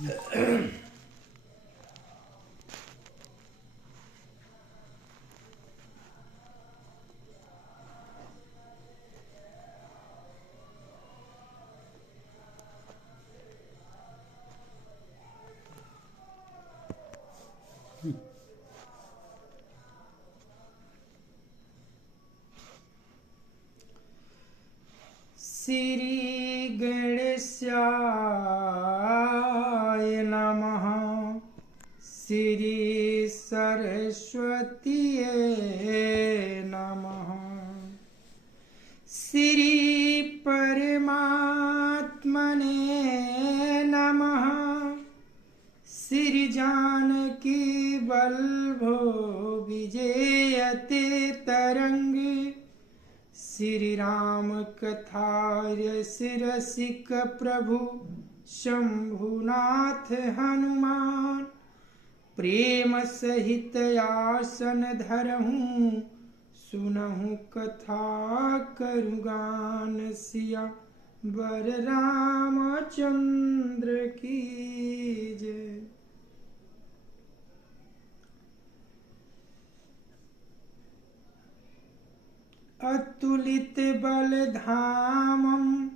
श्री गणेशाय नमः। श्री सरस्वतीये नमः। श्री परमात्मने नमः। श्री जानकी वल्लभो विजयते तरंग। श्री राम कथार्य शिरसिक प्रभु शंभुनाथ हनुमान। प्रेम सहित आसन धरहूँ सुनहु कथा करुगान। सिया वर रामचंद्र की जय। अतुलित बलधामं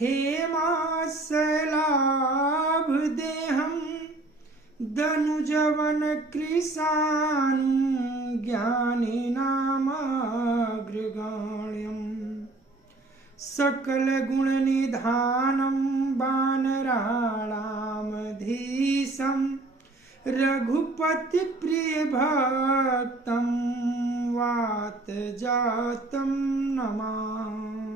हेमासलाभ देहं। दनुजवन कृशानुं ज्ञानिनामाग्रगण्यं। सकल गुण निधानं वानराणामधीशं। रघुपति प्रिय भक्तं वात जातं नमामि।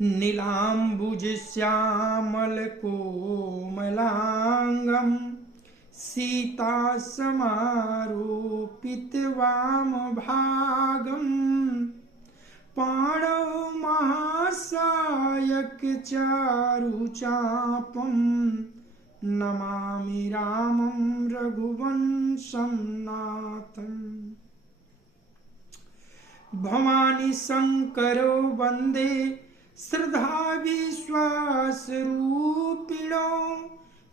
नीलाम्बुज श्यामल कोमलांगं। सीता समारोपित वाम भागं। पाणौ महासायक चारु चापं। नमामि रामं रघुवंशं नाथम्। भवानी शंकरो वंदे श्रद्धा विश्वास रूपिणो।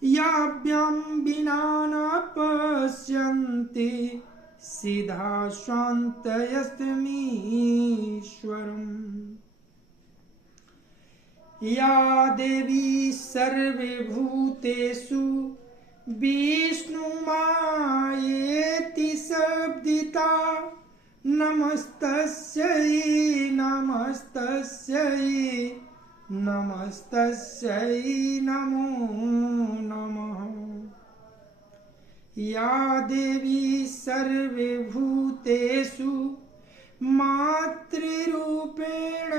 याभ्यां विना न पश्यन्ति सिद्धा स्वान्तयस्तमीश्वरम्। या देवी सर्वभूतेषु विष्णुमायेति शब्दिता। नमस्तस्यै नमस्तस्यै नमस्तस्यै नमो नमः। या देवी सर्वभूतेषु मातृरूपेण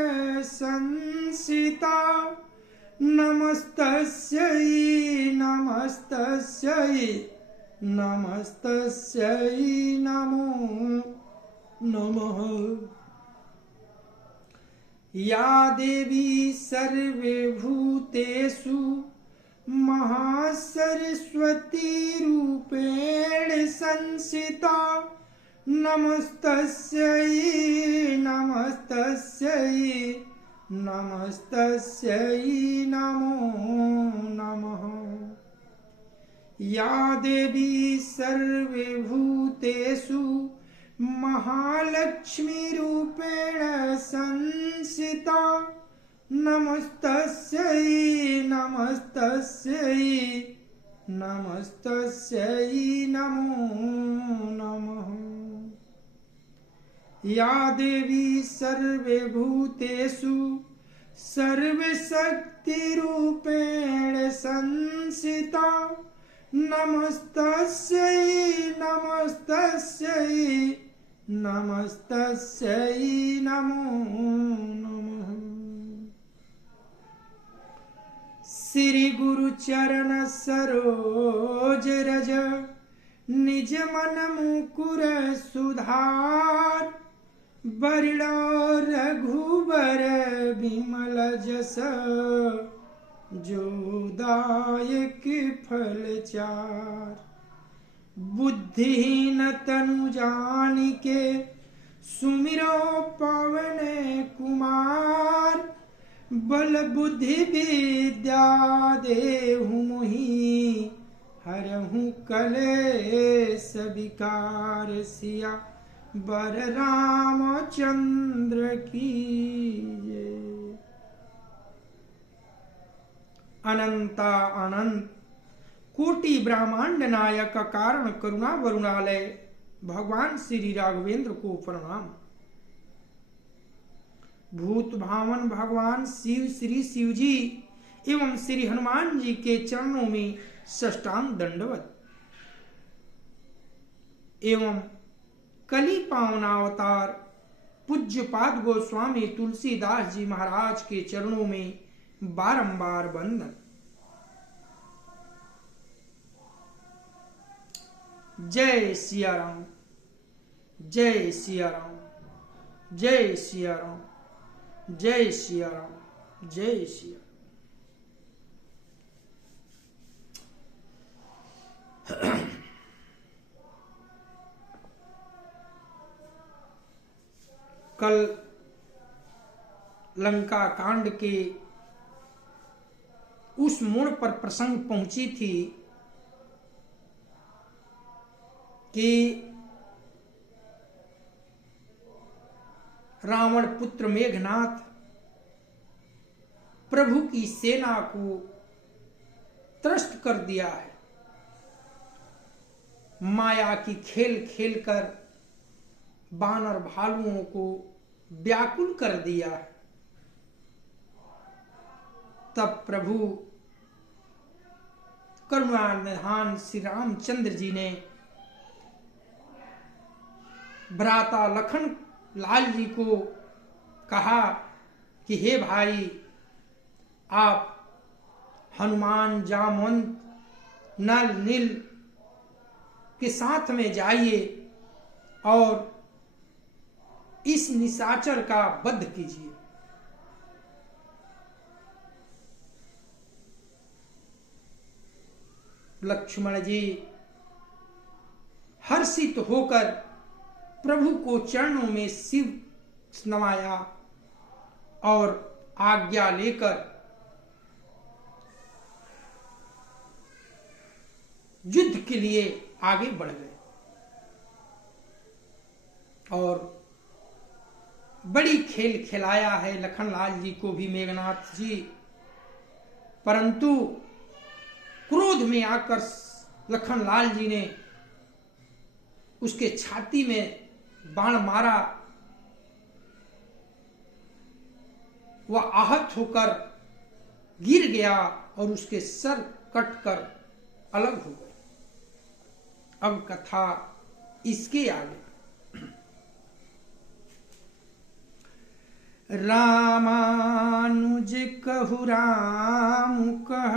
संस्थिता। नमस्तस्यै नमस्तस्यै नमस्तस्यै नमो नमः। या देवी सर्वभूतेषु महासरस्वती रूपेण संस्थिता। नमस्तस्यै नमस्तस्यै नमस्तस्यै नमो नमः। या देवी सर्वभूतेषु महालक्ष्मी रूपेण संस्थिता। नमस्तस्यै नमस्तस्यै नमस्तस्यै नमो नमः। या देवी सर्वभूतेषु सर्वशक्ति रूपेण संस्थिता। नमस्तस्यै नमस्तस्यै नमस्तस्यै नमो नमः। श्री गुरु चरण सरोज रज निज मन मुकुर सुधार। बरड़ा रघुबर बिमल जस जो दायक फल चार। बुद्धिहीन तनु जानिके सुमिरो पवन कुमार। बल बुद्धि विद्या देहु मोहि हरहु कलेश विकार सिया बर रामचंद्र की जय। अनंता अनंत कोटि ब्रह्मांड नायक कारण करुणा वरुणालय भगवान श्री राघवेंद्र को प्रणाम। भूत भावन भगवान शिव श्री शिव जी एवं श्री हनुमान जी के चरणों में साष्टांग दंडवत एवं कली पावनावतार पूज्यपाद गोस्वामी तुलसीदास जी महाराज के चरणों में बारंबार वंदन। जय सिया राम, जय सिया राम, जय सिया राम, जय सिया राम, जय सिया। कल लंका कांड के उस मोड़ पर प्रसंग पहुंची थी कि रावण पुत्र मेघनाथ प्रभु की सेना को त्रस्त कर दिया है। माया की खेल खेलकर बानर भालुओं को व्याकुल कर दिया है। तब प्रभु करुणानिधान श्री रामचंद्र जी ने भ्राता लखन लाल जी को कहा कि हे भाई, आप हनुमान जामवंत नल नील के साथ में जाइए और इस निशाचर का वध कीजिए। लक्ष्मण जी हर्षित होकर प्रभु को चरणों में सिर नवाया और आज्ञा लेकर युद्ध के लिए आगे बढ़ गए और बड़ी खेल खिलाया है लखनलाल जी को भी मेघनाथ जी, परंतु क्रोध में आकर लखनलाल जी ने उसके छाती में बाण मारा। वह आहत होकर गिर गया और उसके सर कटकर अलग हो गए। अब कथा इसके आगे। रामानुज कहु राम कह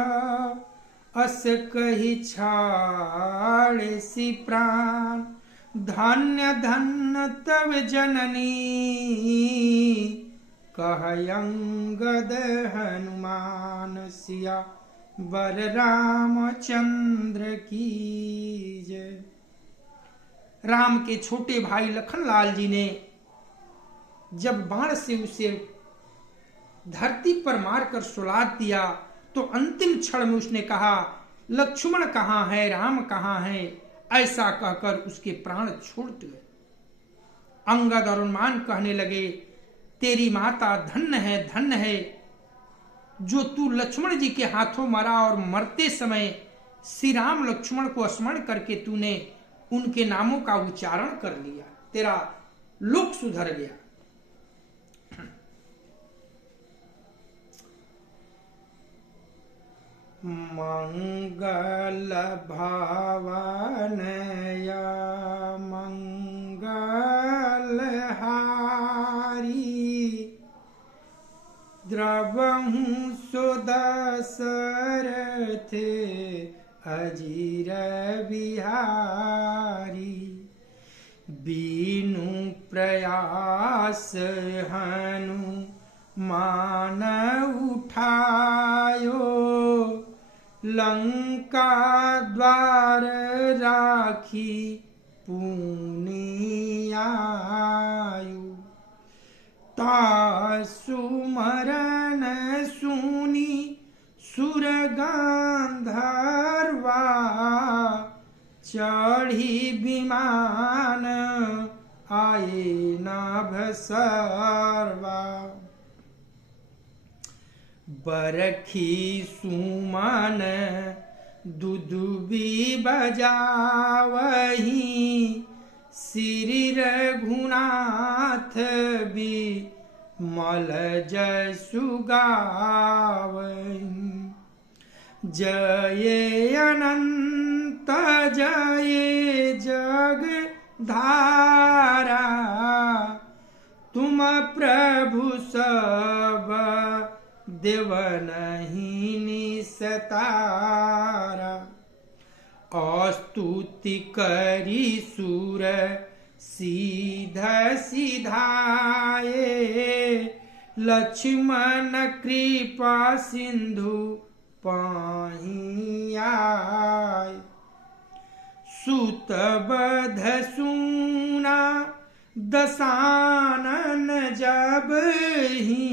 अस कही छाड़े सी प्राण धन्य धन्य तव जननी कह अंगद हनुमान सिया बर रामचंद्र की जय। राम के छोटे भाई लखनलाल जी ने जब बाण से उसे धरती पर मारकर सुला दिया तो अंतिम क्षण में उसने कहा, लक्ष्मण कहाँ है, राम कहाँ है, ऐसा कहकर उसके प्राण छोड़ गए। अंगद और हनुमान कहने लगे, तेरी माता धन्य है जो तू लक्ष्मण जी के हाथों मरा और मरते समय श्री राम लक्ष्मण को स्मरण करके तूने उनके नामों का उच्चारण कर लिया, तेरा लोक सुधर गया। मंगल भावन या मंगल हारी द्रवहु सुदशरथ अजीर बिहारी बीनु प्रयास हनु मान उठायो लंका द्वार राखी पुनि आयु तासु मरण मुनि सुर गांधर्वा चढ़ी विमान आए नाभ सर्वा। बरखी सुमन दुदुबी बजावही श्री रघुनाथ भी मल जसु गावही। जय अनंत जय जगधारा तुम प्रभु सब देव नहीं निस्तारा। स्तुति करी सुर सीध सिधाए लक्ष्मण कृपा सिंधु पाहि आए। सुत बध सुना दसानन जब ही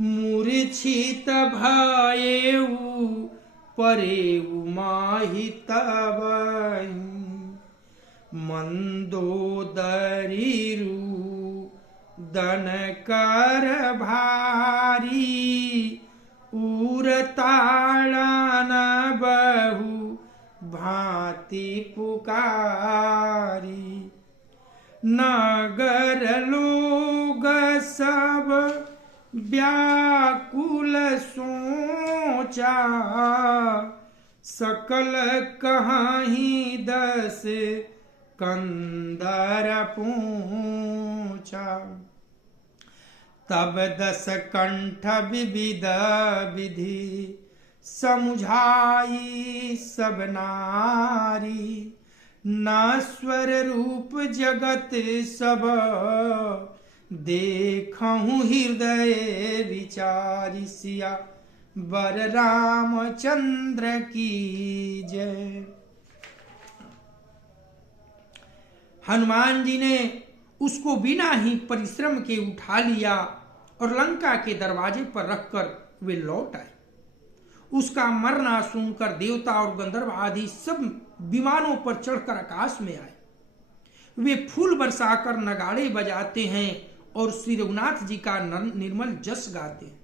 मूर्छित भयेउ परेउ माहि तबहि। मंदोदरी रुदन कर भारी उरताड़न बहु भांति पुकारी। नगर लोग सब व्याकुल सोचा सकल कहीं दस कंदर पूछा। तब दस कंठ विविध विधि समुझाई सब नारी। नश्वर रूप जगत सब देखहु हृदय विचारी। सिया वर रामचंद्र की जय। हनुमान जी ने उसको बिना ही परिश्रम के उठा लिया और लंका के दरवाजे पर रखकर वे लौट आए। उसका मरना सुनकर देवता और गंधर्व आदि सब विमानों पर चढ़कर आकाश में आए। वे फूल बरसाकर नगाड़े बजाते हैं और श्री रघुनाथ जी का निर्मल जस गाते हैं।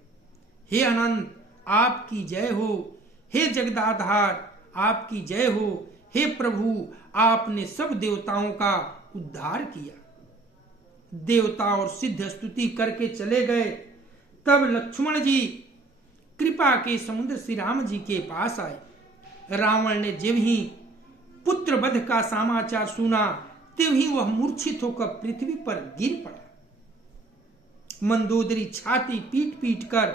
हे अनंत आपकी जय हो, हे जगदाधार आपकी जय हो, हे प्रभु आपने सब देवताओं का उद्धार किया। देवता और सिद्ध स्तुति करके चले गए। तब लक्ष्मण जी कृपा के समुद्र श्री राम जी के पास आए। रावण ने जब ही पुत्र वध का समाचार सुना तभी वह मूर्छित होकर पृथ्वी पर गिर पड़ा। मंदोदरी छाती पीट पीट कर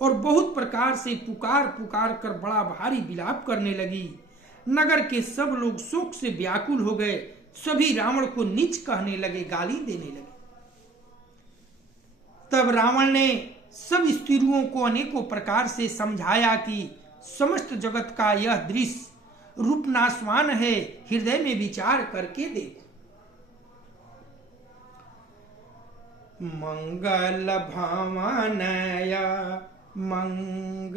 और बहुत प्रकार से पुकार पुकार कर बड़ा भारी विलाप करने लगी। नगर के सब लोग शोक से व्याकुल हो गए। सभी रावण को नीच कहने लगे, गाली देने लगे। तब रावण ने सब स्त्रियों को अनेकों प्रकार से समझाया कि समस्त जगत का यह दृश्य रूपनाशवान है, हृदय में विचार करके देखो। मंगल भवनया मंगलहारी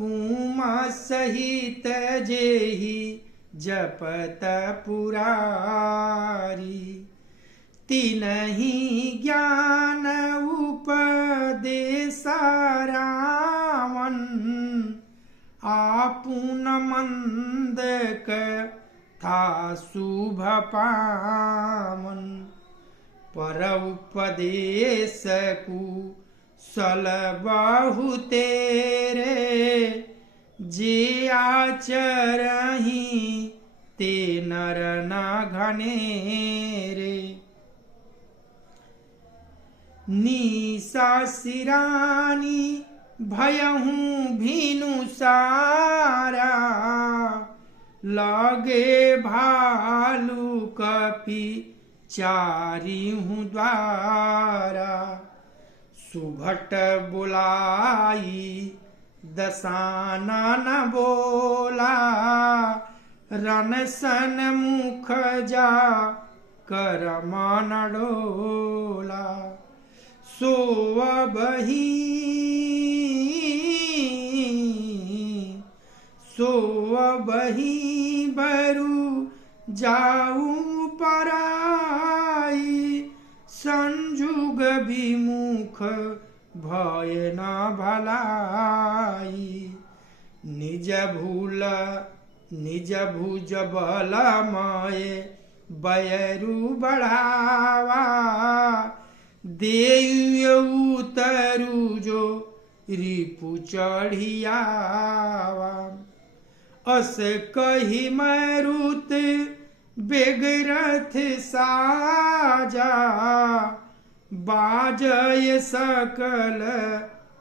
उमा सहित जेहि जपत पुरारी। तिनहि ज्ञान उपदेशा रावण आपुन मंद था शुभ पावन। पर उपदेश कुशल बहु तेरे जे आचरहि ते नर न घनेरे। निशा सिरानी भयहु भीनु सारा लागे भालू कपि चारी हूँ द्वारा। सुभट बुलाई दसानन बोला रन सन मुख जा कर मन डोला। सोवबही बरु जाऊ पराई, संजुग विमुख भय न भलाई। निज भुज बलमय बयरु बढ़ावा, देयु तरु जो रिपु चढ़ियावा। अस कही मरुत बेगरथ साजा, बाजय सकल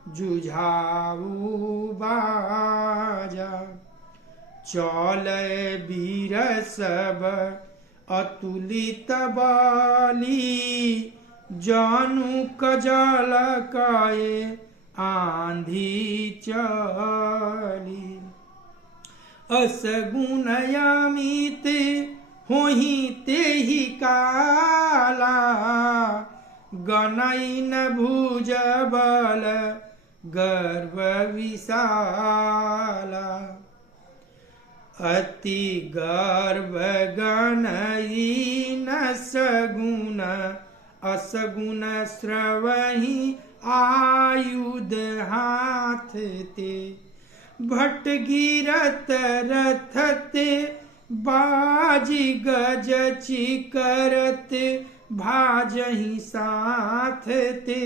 जुझाऊ बाजा। चल वीर सब अतुलित बली, जानु कजल कए आंधी चली। असगुण अमित होहि तेहि काला, गनैन भुज बल गर्भ विशाला। अति गर्भ गनैन सगुण, असगुण श्रवहि आयुध हाथ ते। भट गिरत रथ ते, बाजी गज चिकरत भाजहि साथ ते।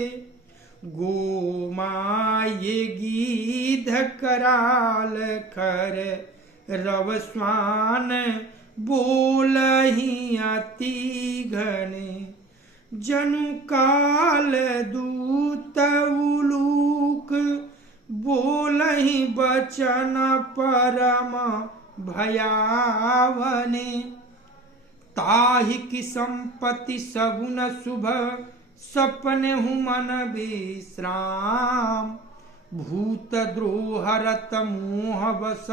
गोमाय गीध कराल खर रव स्वान, बोलहि अति घने। जनु काल दूत उलूक, बोलहि बचन परम भयावने। ताहि की संपत्ति सगुन शुभ, सपने हुमन विश्राम। भूत द्रोहरत मोह बस,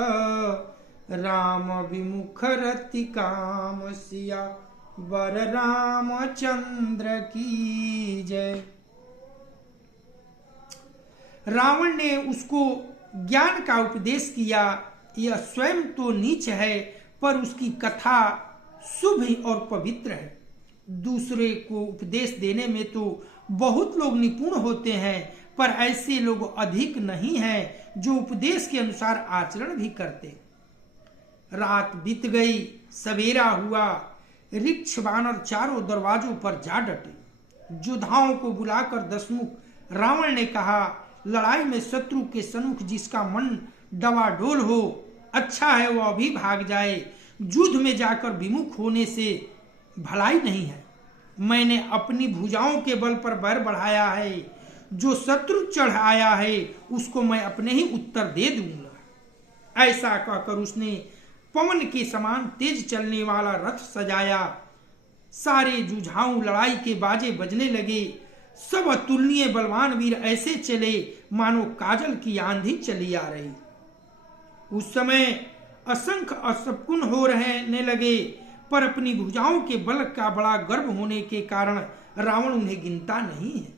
राम विमुख रति काम। सिया वर रामचंद्र की जय। रावण ने उसको ज्ञान का उपदेश किया। यह स्वयं तो नीच है, पर उसकी कथा शुभ और पवित्र है। दूसरे को उपदेश देने में तो बहुत लोग निपुण होते हैं, पर ऐसे लोग अधिक नहीं हैं जो उपदेश के अनुसार आचरण भी करते। रात बीत गई, सवेरा हुआ। ऋक्ष वानर चारों दरवाजों पर जा डटे। योद्धाओं को बुलाकर दशमुख रावण ने कहा, लड़ाई में शत्रु के सन्मुख जिसका मन डवाडोल हो, अच्छा है वह अभी भाग जाए। युद्ध में जाकर विमुख होने से भलाई नहीं है। मैंने अपनी भुजाओं के बल पर बैर बढ़ाया है। जो शत्रु चढ़ आया है उसको मैं अपने ही उत्तर दे दूंगा। ऐसा कहकर उसने पवन के समान तेज चलने वाला रथ सजाया। सारे जुझाऊ लड़ाई के बाजे बजने लगे। सब अतुलनीय बलवान वीर ऐसे चले मानो काजल की आंधी चली आ रही। उस समय असंख्य अशकुन हो रहने लगे, पर अपनी भुजाओं के बल का बड़ा गर्व होने के कारण रावण उन्हें गिनता नहीं है।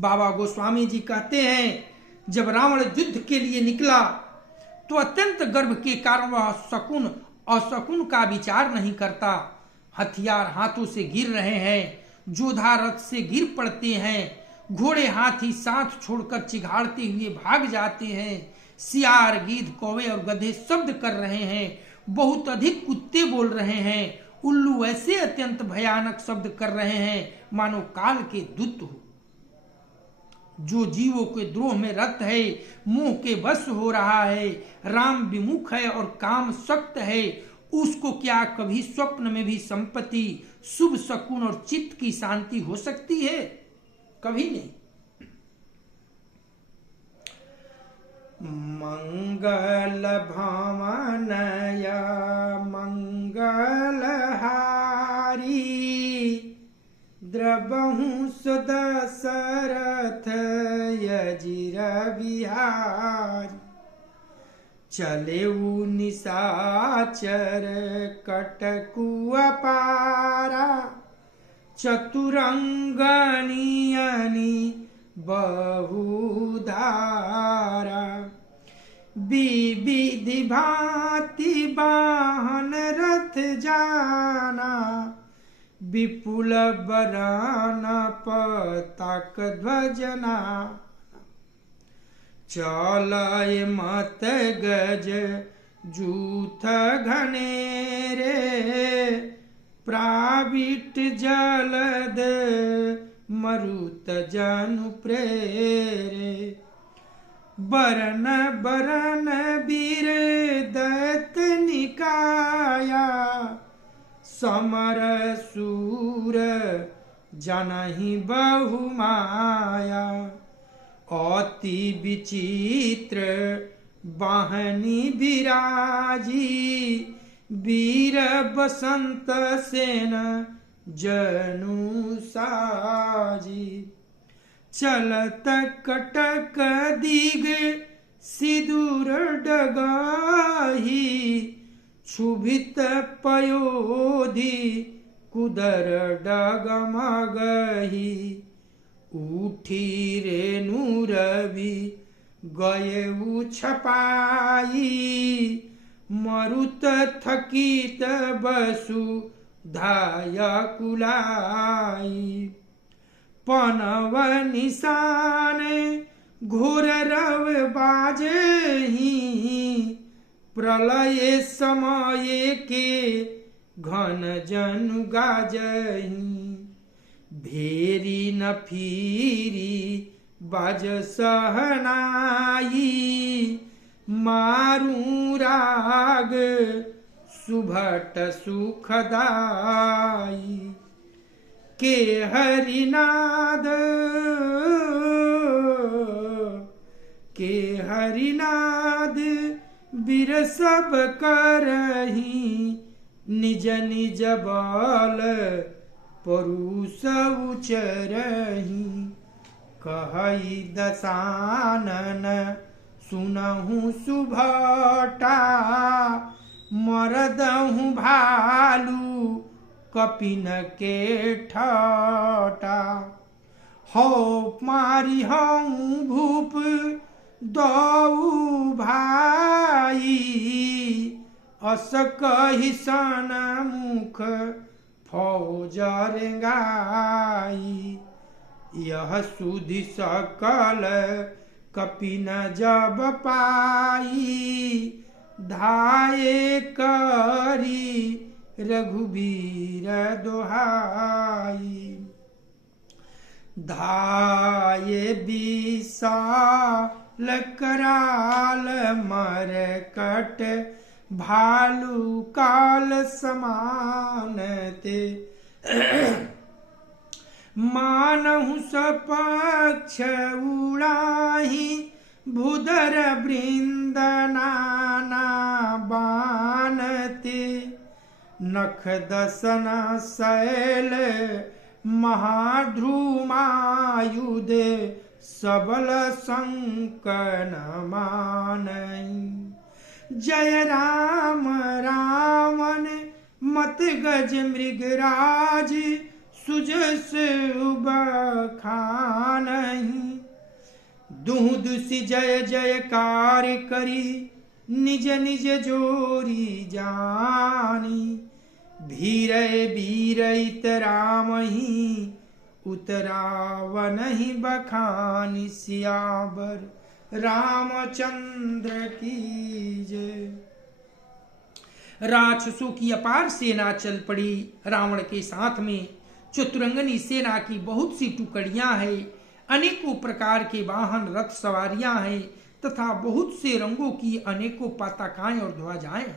बाबा गोस्वामी जी कहते हैं, जब रावण युद्ध के लिए निकला तो अत्यंत गर्व के कारण वह शकुन अशकुन का विचार नहीं करता। हथियार हाथों से गिर रहे हैं, जोधा रथ से गिर पड़ते हैं, घोड़े हाथी साथ छोड़कर चिघाड़ते हुए भाग जाते हैं। सियार गीध कौवे और गधे शब्द कर रहे हैं, बहुत अधिक कुत्ते बोल रहे हैं। उल्लू ऐसे अत्यंत भयानक शब्द कर रहे हैं मानो काल के दूत हो। जो जीवों के द्रोह में रत है, मोह के बस हो रहा है, राम विमुख है और काम सख्त है, उसको क्या कभी स्वप्न में भी संपत्ति, शुभ शकुन और चित्त की शांति हो सकती है? कभी नहीं। मंगल भावनया मंगलहारी, द्रबहु सुदशरथ यजिर बिहार। चलेऊ निशाचर कटकु अपारा, चतुरंगनियनि बहुधारा। विविधि भांति वाहन रथ जाना, विपुल बरान पताक ध्वजना। चलय मत गज जूथ घनेरे, प्राविट जलद मरुत जनु प्रेरे। बरन बरन वीर दत्त निकाया, समर सूर जनहि बहुमाया। अति विचित्र वाहनी विराजी, वीर बसंत सेन जनु साजी। चलत कटक दिग सिदूर डगाही, क्षुभित पयोधि कुदर डगमगही। उठी रेणु रवि गयउ छपाई, मरुत थकित बसु धाय कुलाई। पनव निशान घोर रव बाजही, प्रलय समय के घन जनु गाजही। भेरी न फिरी बाज सहनाई, मारू राग सुभट सुखदाई। के हरिनाद वीर सब करही, निज निज बल परुष उचरही। कहई दसानन सुनहु सुभटा, मरदहु भालू कपिन के ठटा। हो मारी हूँ भूप दऊ भाई, अस कहि सन मुख फौजर गाई। यह सुधि सकल कपिन जब पाई, धाये करी रघुबीर दोहाई। धाये विशाल कराल मरकट, भालू काल समान ते। मानहु सपक्ष उड़ाही, भूधर वृंद नाना बानते। नख दसन शैल महाध्रुमायुध, सबल संकन मानई। जय राम रावण मत गज मृगराज, सुजस बखानहि। दुहुदुसि जय जयकार करी, निज निज जोरी जानी। भीरय वीरहित रामहि, उतरावनहि बखानि। सियावर रामचंद्र की जय। राक्षसों की अपार सेना चल पड़ी। रावण के साथ में चतुरंगनी सेना की बहुत सी टुकड़ियां हैं, अनेकों प्रकार के वाहन रथ सवारियां हैं तथा बहुत से रंगों की अनेकों पताकाएं और ध्वजाएं।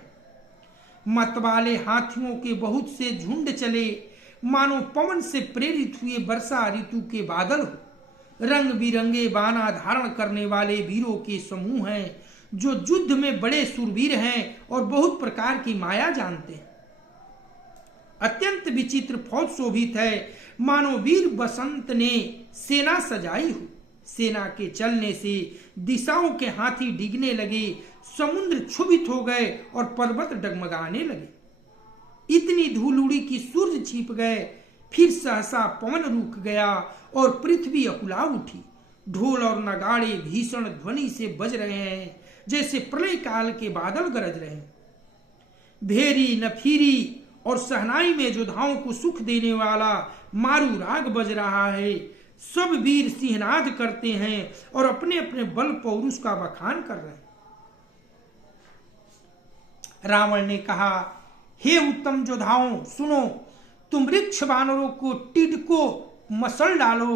मतवाले हाथियों के बहुत से झुंड चले, मानो पवन से प्रेरित हुए वर्षा ऋतु के बादल हो। रंग बिरंगे बाना धारण करने वाले वीरों के समूह हैं, जो युद्ध में बड़े सुरवीर हैं और बहुत प्रकार की माया जानते हैं। अत्यंत विचित्र फौज शोभित है, मानो वीर बसंत ने सेना सजाई हो। सेना के चलने से दिशाओं के हाथी डिगने लगे, समुद्र क्षुभित हो गए और पर्वत डगमगाने लगे। इतनी धूल उड़ी कि सूर्य छिप गए। फिर सहसा पवन रुक गया और पृथ्वी अकुला उठी। ढोल और नगाड़े भीषण ध्वनि से बज रहे हैं, जैसे प्रलय काल के बादल गरज रहे हैं। भेरी नफीरी और सहनाई में योद्धाओं को सुख देने वाला मारू राग बज रहा है। सब वीर सिंहनाद करते हैं और अपने अपने बल पौरुष का बखान कर रहे हैं। रावण ने कहा, हे उत्तम योद्धाओं सुनो, तुम वृक्ष वानरों को टिड्को मसल डालो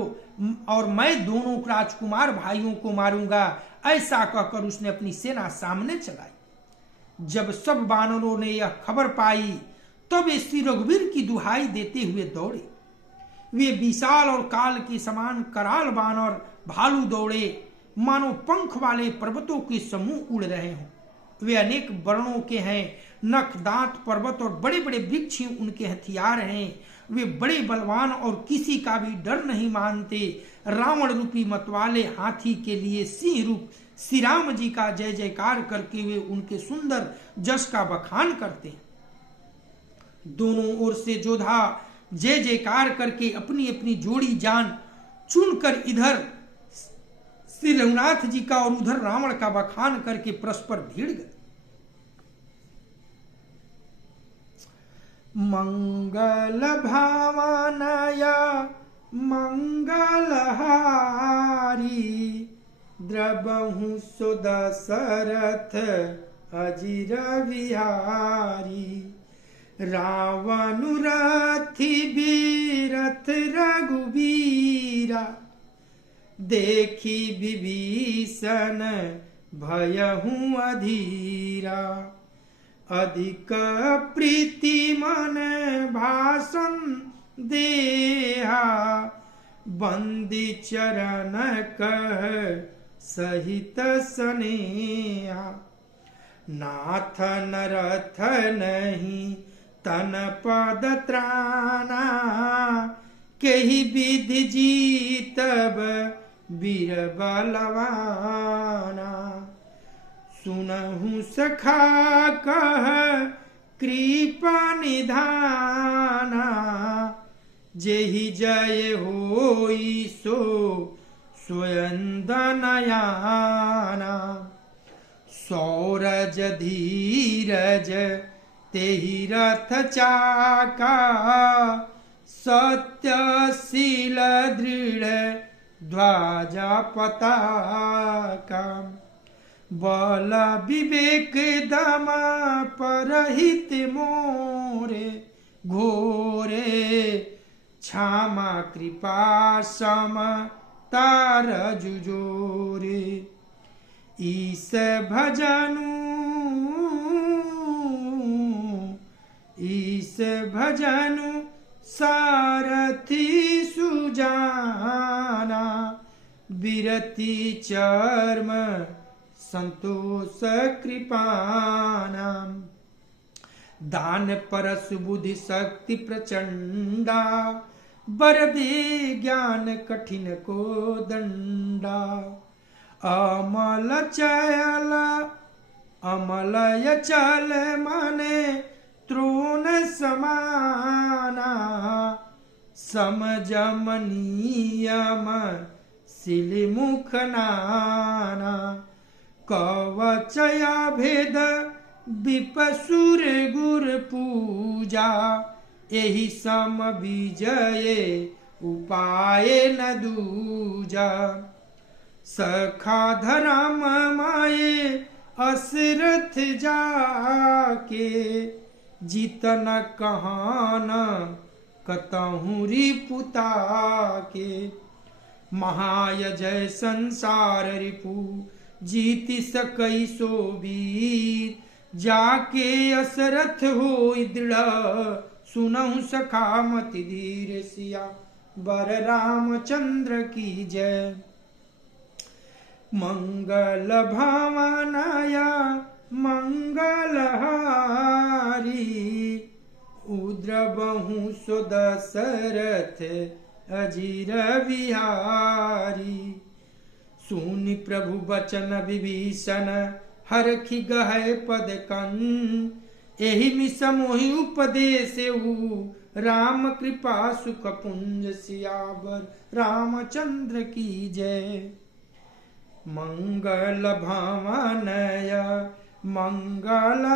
और मैं दोनों राजकुमार भाइयों को मारूंगा। ऐसा कहकर उसने अपनी सेना सामने चलाई। जब सब वानरों ने यह खबर पाई तब वे श्री रघुवीर की दुहाई देते हुए दौड़े। वे विशाल और काल के समान कराल वानर भालू दौड़े, मानो पंख वाले पर्वतों के समूह उड़ रहे हों। वे अनेक वर्णों के हैं, नख दांत पर्वत और बड़े बड़े वृक्ष उनके हथियार हैं। वे बड़े बलवान और किसी का भी डर नहीं मानते। रावण रूपी मतवाले हाथी के लिए सिंह रूप श्री राम जी का जय जयकार करके वे उनके सुंदर जश का बखान करते हैं। दोनों ओर से योद्धा जय जयकार करके अपनी अपनी जोड़ी जान चुनकर इधर श्री रघुनाथ जी का और उधर रावण का बखान करके परस्पर भिड़ गए। मंगल भावनया मंगलहारी द्रबहु सुदशरथ अजिर विहारी। रावणुरथि बीरथ रघुबीरा देखी विभीषण भयहु अधीरा। अधिक प्रीति मन भाषण देहा बंदी चरण कह सहित स्नेहा। नाथ नरथ नहीं तन पद त्राना केहि विधि जीतब वीर बलवाना। सुनहु सखा कह कृपा निधाना जेहि जय होई सो स्वयं दनयाना। सौरज धीरज तेहि रथ चाका सत्यशील दृढ़ ध्वजा पताका। बल विवेक दम परहित मोरे घोरे क्षमा कृपा सम तार जुजोरे। ईस भजनु सारथी सुजाना। विरति चर्म संतोष कृपाना। दान परस बुद्धि शक्ति प्रचंडा बर दे ज्ञान कठिन को दंडा। अमलय चल मने त्रोण समाना। समजम नियम सिलिमुख नाना। कवचया भेद विपसुर गुर पूजा। एहि सम विजय उपाय न दूजा। सखा धर्म माये असरथ जाके। जितन कहान कतहु रिपुता के। महायजय संसार रिपु जीति सकई सो वीर। जाके असरथ होई दृढ़ सुनहु सखा मति धीर। सिया बर रामचंद्र की जय। मंगल भावनया मंगलहारी उद्रबहु सुदशरथ अजिर विहारी। सुनि प्रभु बचन विभीषण हरखि गहय पद कन। एहि मिस मोहि उपदेशेहु राम कृपा सुख पुंज सियावर रामचंद्र की जय। मंगल भवनय मंगलहारी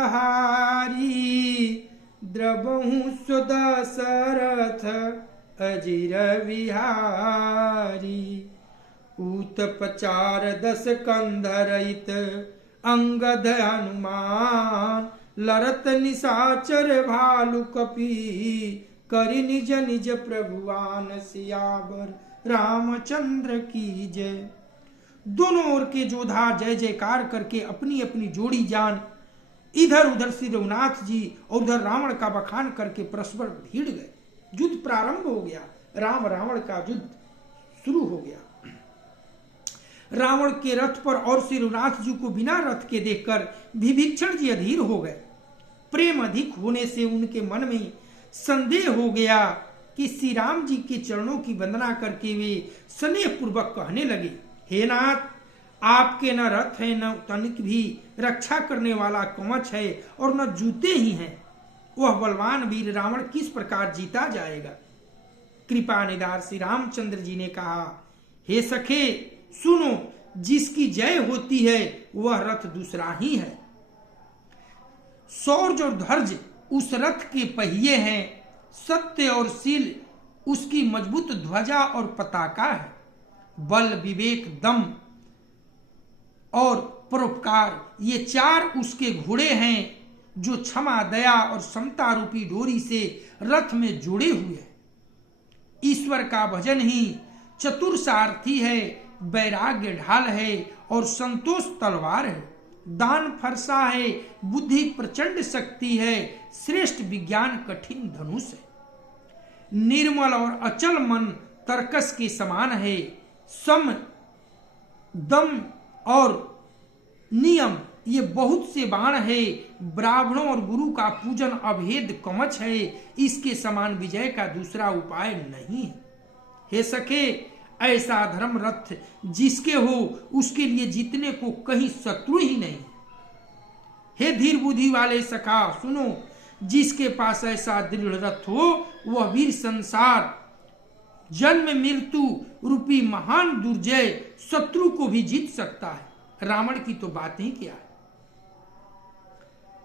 द्रवहु सुदशरथ अजिर विहारी। उत्पचार दस कंधरहित अंगद हनुमान लरत निशाचर भालु कपि करि निज निज प्रभुआन सियावर रामचंद्र की जय। दोनों ओर के जोधा जय जयकार करके अपनी अपनी जोड़ी जान इधर उधर श्री रघुनाथ जी और उधर रावण का बखान करके परस्पर भीड़ गए। युद्ध प्रारंभ हो गया। राम रावण का युद्ध शुरू हो गया। रावण के रथ पर और श्री रघुनाथ जी को बिना रथ के देखकर विभीषण जी अधीर हो गए। प्रेम अधिक होने से उनके मन में संदेह हो गया कि श्री राम जी के चरणों की वंदना करके वे स्नेह पूर्वक कहने लगे, हे नाथ, आपके न रथ है न तनिक भी रक्षा करने वाला कवच है और न जूते ही हैं। वह बलवान वीर रावण किस प्रकार जीता जाएगा। कृपा निधान श्री रामचंद्र जी ने कहा, हे सखे सुनो, जिसकी जय होती है वह रथ दूसरा ही है। शौर्य और धैर्य उस रथ के पहिए हैं, सत्य और शील उसकी मजबूत ध्वजा और पताका है। बल विवेक दम और परोपकार ये चार उसके घोड़े हैं जो क्षमा दया और समता रूपी डोरी से रथ में जुड़े हुए हैं। ईश्वर का भजन ही चतुर सारथी है, वैराग्य ढाल है और संतोष तलवार है। दान फरसा है, बुद्धि प्रचंड शक्ति है, श्रेष्ठ विज्ञान कठिन धनुष है। निर्मल और अचल मन तर्कस के समान है। सम दम और नियम ये बहुत से बाण है। ब्राह्मणों और गुरु का पूजन अभेद कवच है। इसके समान विजय का दूसरा उपाय नहीं है। हे सखे, ऐसा धर्म रथ जिसके हो उसके लिए जीतने को कहीं शत्रु ही नहीं। हे धीर बुद्धि वाले सखा सुनो, जिसके पास ऐसा दृढ़ रथ हो वह वीर संसार जन्म मृत्यु रूपी महान दुर्जय शत्रु को भी जीत सकता है। रावण की तो बात ही क्या है।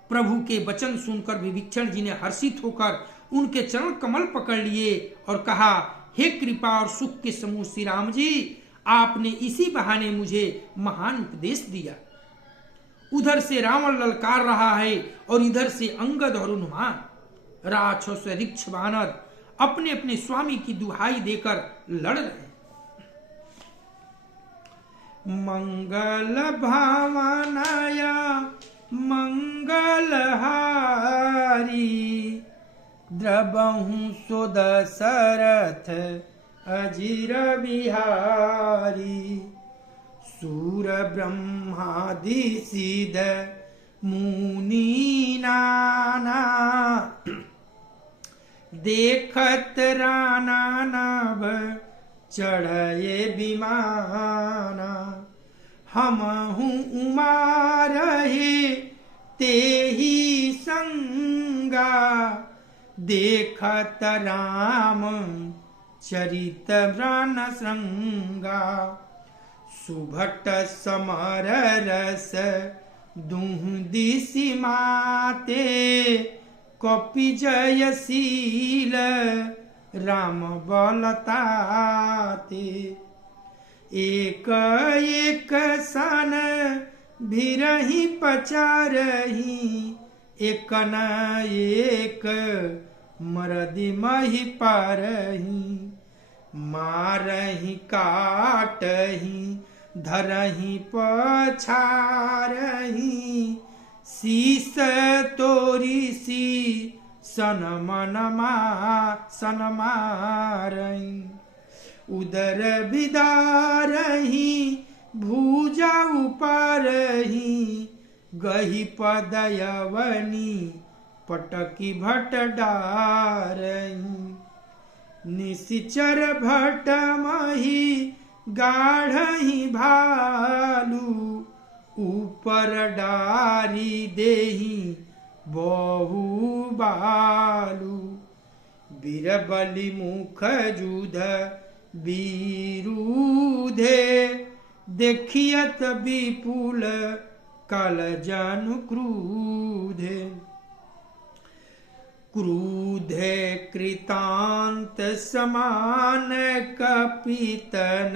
प्रभु के वचन सुनकर विभीषण जी ने हर्षित होकर उनके चरण कमल पकड़ लिए और कहा, हे कृपा और सुख के समूह श्री राम जी, आपने इसी बहाने मुझे महान उपदेश दिया। उधर से रावण ललकार रहा है और इधर से अंगद और हनुमान राक्षस रिक्ष वानर अपने अपने स्वामी की दुहाई देकर लड़ रहे। मंगल भावनाय मंगलहारी द्रवहु सुदशरथ अजिर बिहारी। सूर ब्रह्मादि सिद्ध मुनि नाना देखत राना नभ चढ़े विमाना। हम हूँ उमा रहे ते ही संगा देखत राम चरित व्रण श्रृंगा। सुभट समर रस दुह दिशि माते कपि जयशील राम बलताते। एक एक सन भिरहि पचारहि एक न एक मरदि महि पारहि। मारहि काटहि धरहि पछारहि शीस तोरी सी सनमारहि। उदर बिदारहि भुजा उपारहि गहि पदयवनी पटकी भट डारहि। निशिचर भट मही गाढ़हि भालू ऊपर डारी देही बहु बालू। बीरबली मुख जुध विरुधे देखियत विपुल कल जनु क्रूधे क्रूधे कृतांत समान कपितन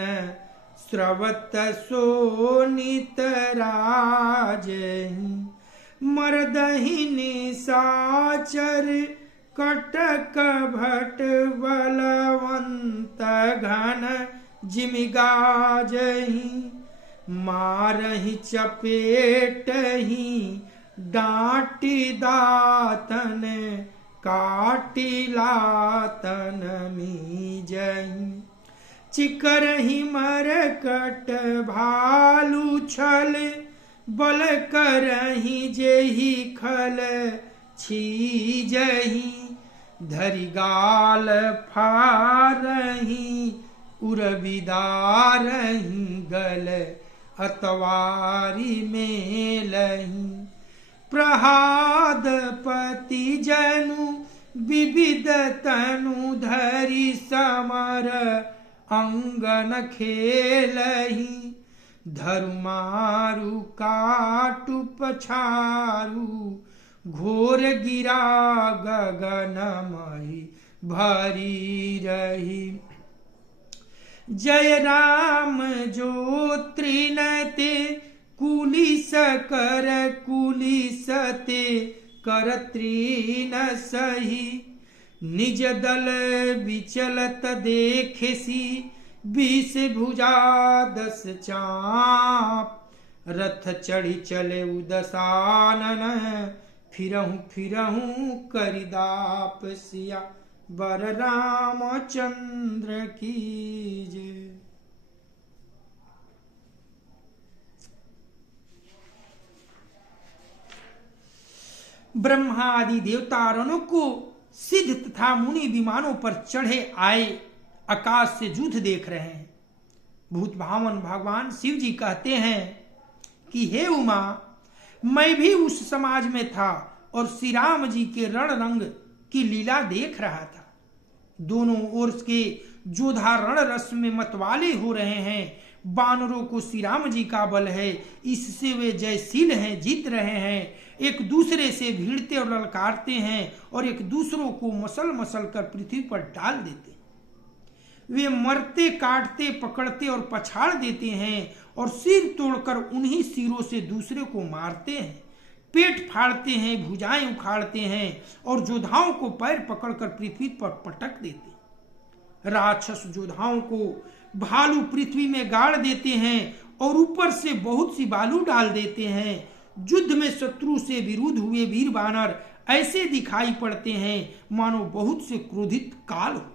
स्रवत सोनित राज मर्दहि निशाचर कटक भट बलवंत घन जिमिगाजहि मारहि चपेटहि डांटी दातन काटी लातन मीजहि चिकरहि मरकट भालू छल बल करहि जेहि खल छीजहि धरि गाल फारहि उर्विदारहि गल अतवारी मेलहि प्रहादपति जनु विविध तनु धरि समर अंगन खेलहि धरुमारु काटु पछारु घोर गिरा गगनमहि भरी रही जय राम जो त्रिनते कुलिस कर कुलिसते कर तृण सही निज दल विचलत देखेसी 20 भुजा 10 चाप रथ चढ़ी चले उदसानन फिरहूं फिरहूं करिदाप सिया बर रामचंद्र की जय। ब्रह्मा आदि देवतारणों को सिद्ध तथा मुनि विमानों पर चढ़े आए आकाश से युद्ध देख रहे हैं। भूत भावन भगवान शिव जी कहते हैं कि हे उमा, मैं भी उस समाज में था और श्री राम जी के रण रंग की लीला देख रहा था। दोनों ओर के जोधा रण रस में मतवाले हो रहे हैं। बानरों को श्री राम जी का बल है, इससे वे जयशील हैं, जीत रहे हैं। एक दूसरे से भिड़ते और ललकारते हैं और एक दूसरों को मसल मसल कर पृथ्वी पर डाल देते हैं। वे मरते, काटते, पकड़ते और पछाड़ देते हैं और सिर तोड़कर उन्हीं सिरों से दूसरे को मारते हैं, पेट फाड़ते हैं, भुजाएं उखाड़ते हैं और योद्धाओं को पैर पकड़कर पृथ्वी पर पटक देते हैं। राक्षस योद्धाओं को भालू पृथ्वी में गाड़ देते हैं और ऊपर से बहुत सी बालू डाल देते हैं। युद्ध में शत्रु से विरुद्ध हुए वीर बानर ऐसे दिखाई पड़ते हैं मानो बहुत से क्रोधित काल हो।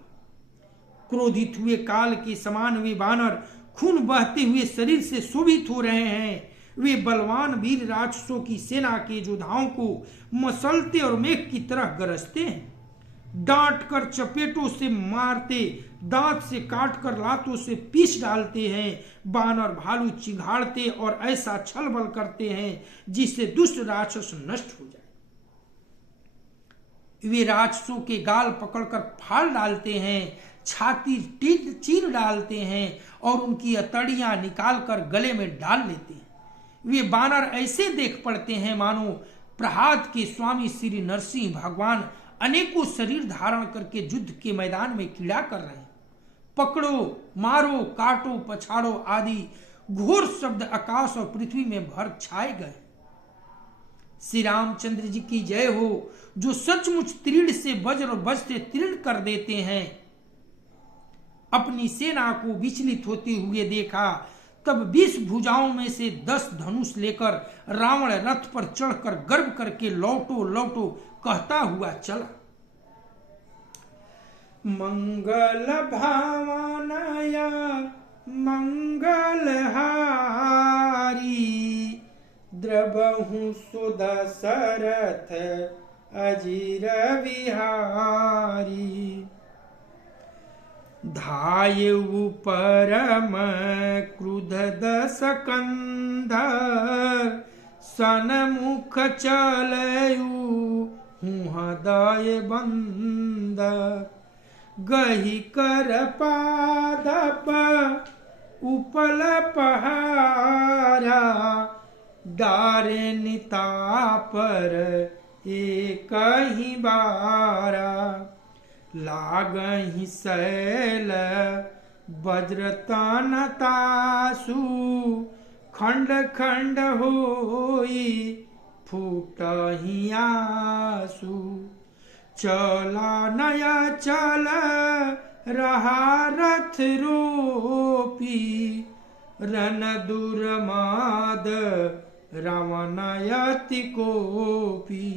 क्रोधित हुए काल के समान वे बानर खून बहते हुए शरीर से शोभित हो रहे हैं। वे बलवान वीर राक्षसों की सेना के योद्धाओं को मसलते और मेघ की तरह गरजते हैं। डांट कर चपेटों से मारते, दांत से काट कर लातों से पीस डालते हैं। बानर भालू चिघाड़ते और ऐसा छल बल करते हैं जिससे दुष्ट राक्षस नष्ट हो जाए। वे राक्षसों के गाल पकड़कर फाड़ डालते हैं, छाती चीर डालते हैं और उनकी अतड़ियां निकालकर गले में डाल लेते हैं। वे बानर ऐसे देख पड़ते हैं मानो प्रहाद के स्वामी श्री नरसिंह भगवान अनेकों शरीर धारण करके युद्ध के मैदान में क्रीड़ा कर रहे हैं। पकड़ो, मारो, काटो, पछाड़ो आदि घोर शब्द आकाश और पृथ्वी में भर छाए गए। श्री रामचंद्र जी की जय हो, जो सचमुच तीर से वज्र और वज्र से तीर्ण कर देते हैं। अपनी सेना को विचलित होते हुए देखा, तब 20 भुजाओं में से 10 धनुष लेकर रावण रथ पर चढ़कर गर्व करके लौटो लौटो कहता हुआ चला। मंगल भावनया मंगलहारी द्रबहु सुदशरथ अजीर विहारी धायु परम क्रुध दस कंधर सनमुख चलयु हृदय बंद गही कर पादप उपल पहारा, डारे निता पर एक ही बारा, लागहि शैल वज्रतन तासु, खंड खंड होई फूटहि आसु, चला नया चल रहा रथ रोपी, रन दुर्माद रावण यति कोपी,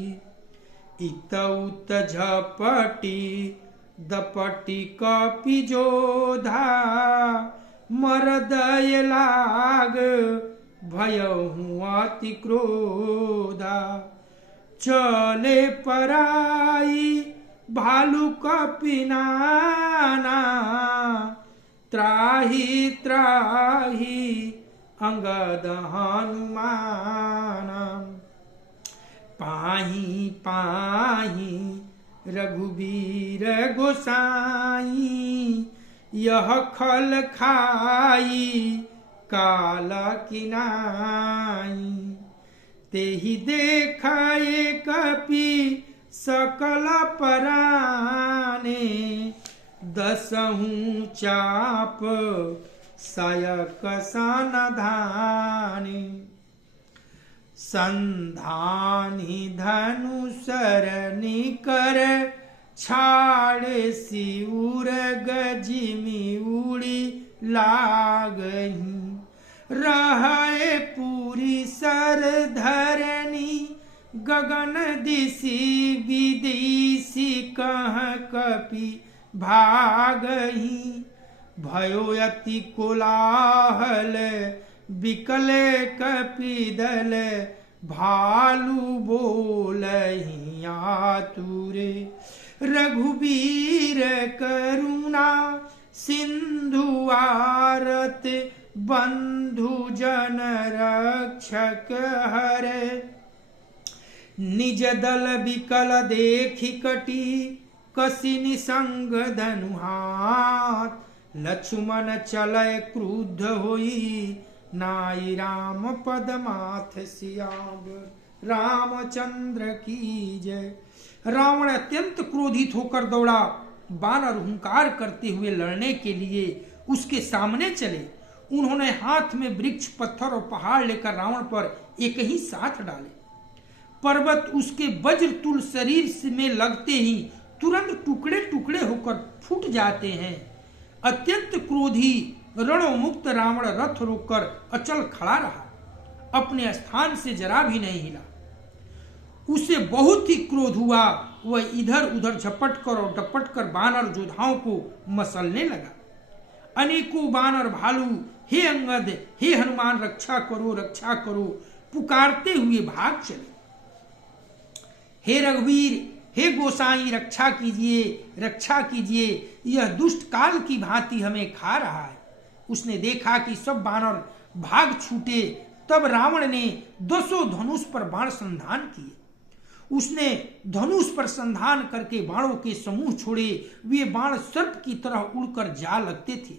इत उत झपटी दपटी कपि जोधा, मरदय लाग भयहु अति क्रोधा, चले पराई भालू कपि नाना, त्राहि त्राहि अंगद हनुमान, पाहि पाहि रघुवीर गोसाई, यह खल खाई काल किनाई, तेहि देखाए कपि सकल पराने, दसहु चाप सायक सनधाने, संधानी धनुषर निकर छाड़, सिउर गजिमी उड़ी लागही, रहे पूरी सर धरनी, गगन दिशि विदिशि कह कपि भागही, भयो अति कोलाहल बिकले कपिदल, भालू बोलहि आतुरे, रघुवीर करुणा सिंधु आरत, बंधु जन रक्षक हरे, निज दल बिकल देखि कटी, कसी निसंग धनु हाथ, लक्ष्मण चलय क्रुद्ध होई, नाई राम पद माथ सियावर रामचंद्र की जय। रावण अत्यंत क्रोधित होकर दौड़ा, बानर हुंकार करते हुए लड़ने के लिए उसके सामने चले। उन्होंने हाथ में वृक्ष, पत्थर और पहाड़ लेकर रावण पर एक ही साथ डाले। पर्वत उसके वज्रतुल शरीर में लगते ही तुरंत टुकड़े टुकड़े होकर फूट जाते हैं। अत्यंत क्रोधी रणोमुक्त रावण रथ रोककर अचल खड़ा रहा, अपने स्थान से जरा भी नहीं हिला। उसे बहुत ही क्रोध हुआ। वह इधर उधर झपटकर और डपटकर बानर योद्धाओं को मसलने लगा। अनेकों बानर भालू हे अंगद, हे हनुमान रक्षा करो पुकारते हुए भाग चले। हे रघुवीर, हे गोसाई रक्षा कीजिए, यह दुष्ट काल की भांति हमें खा रहा है। उसने देखा कि सब बानर भाग छूटे, तब रावण ने 200 धनुष पर बाण संधान किए। उसने धनुष पर संधान करके बाणों के समूह छोड़े। वे बाण सर्प की तरह उड़कर जा लगते थे।